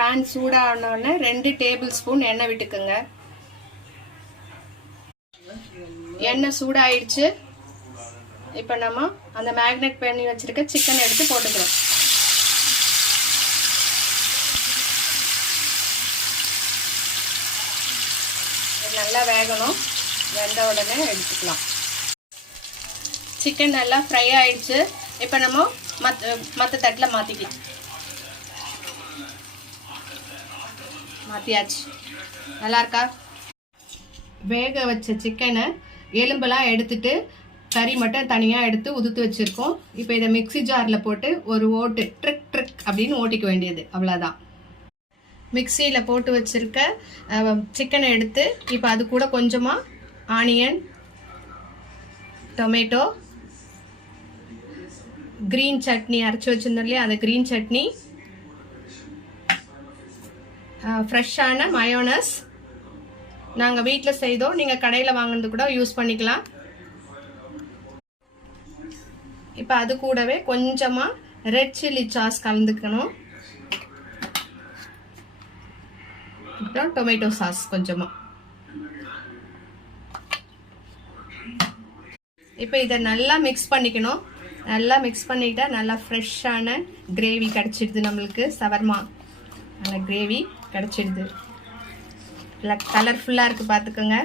Pan சூடானோடனே 2 table spoon எண்ணெய் விட்டுக்குங்க. எண்ணெய் சூடாயிடுச்சு. இப்போ நம்ம அந்த மேக்னெட் பண்ணி வச்சிருக்க சிக்கன் எடுத்து போட்டுக்கிறோம். நல்லா வேகணும். வெந்த உடனே எடுத்துக்கலாம். சிக்கன் நல்லா ஃப்ரை ஆயிடுச்சு. இப்போ நம்ம மற்ற தட்டில் மாற்றிக்கலாம். மாற்றியாச்சு. நல்லா இருக்கா? வேக வச்ச சிக்கனை எலும்பெல்லாம் எடுத்துட்டு கறி மட்டும் தனியாக எடுத்து உதுத்து வச்சுருக்கோம். இப்போ இதை மிக்ஸி ஜாரில் போட்டு ஒரு ஓட்டு ட்ரிக் ட்ரிக் அப்படின்னு ஓட்டிக்க வேண்டியது, அவ்வளோதான். மிக்சியில் போட்டு வச்சுருக்க சிக்கனை எடுத்து இப்போ அது கூட கொஞ்சமாக ஆனியன், டொமேட்டோ, க்ரீன் சட்னி அரைச்சி வச்சுருந்தோம் இல்லையா, அந்த க்ரீன் சட்னி, ஃப்ரெஷ்ஷான மயோனஸ் நாங்கள் வீட்டில் செய்தோம், நீங்கள் கடையில் வாங்கினது கூட யூஸ் பண்ணிக்கலாம். இப்போ அது கூடவே கொஞ்சமாக ரெட் சில்லி சாஸ் கலந்துக்கணும். அப்புறம் டொமேட்டோ சாஸ் கொஞ்சமாக. இப்போ இதை நல்லா மிக்ஸ் பண்ணிக்கணும். நல்லா மிக்ஸ் பண்ணிட்டா நல்லா ஃப்ரெஷ்ஷான கிரேவி கிடச்சிடுது நம்மளுக்கு. சவர்மா அந்த கிரேவி கிடச்சிடுது. நல்லா கலர்ஃபுல்லாக இருக்குது, பார்த்துக்கோங்க.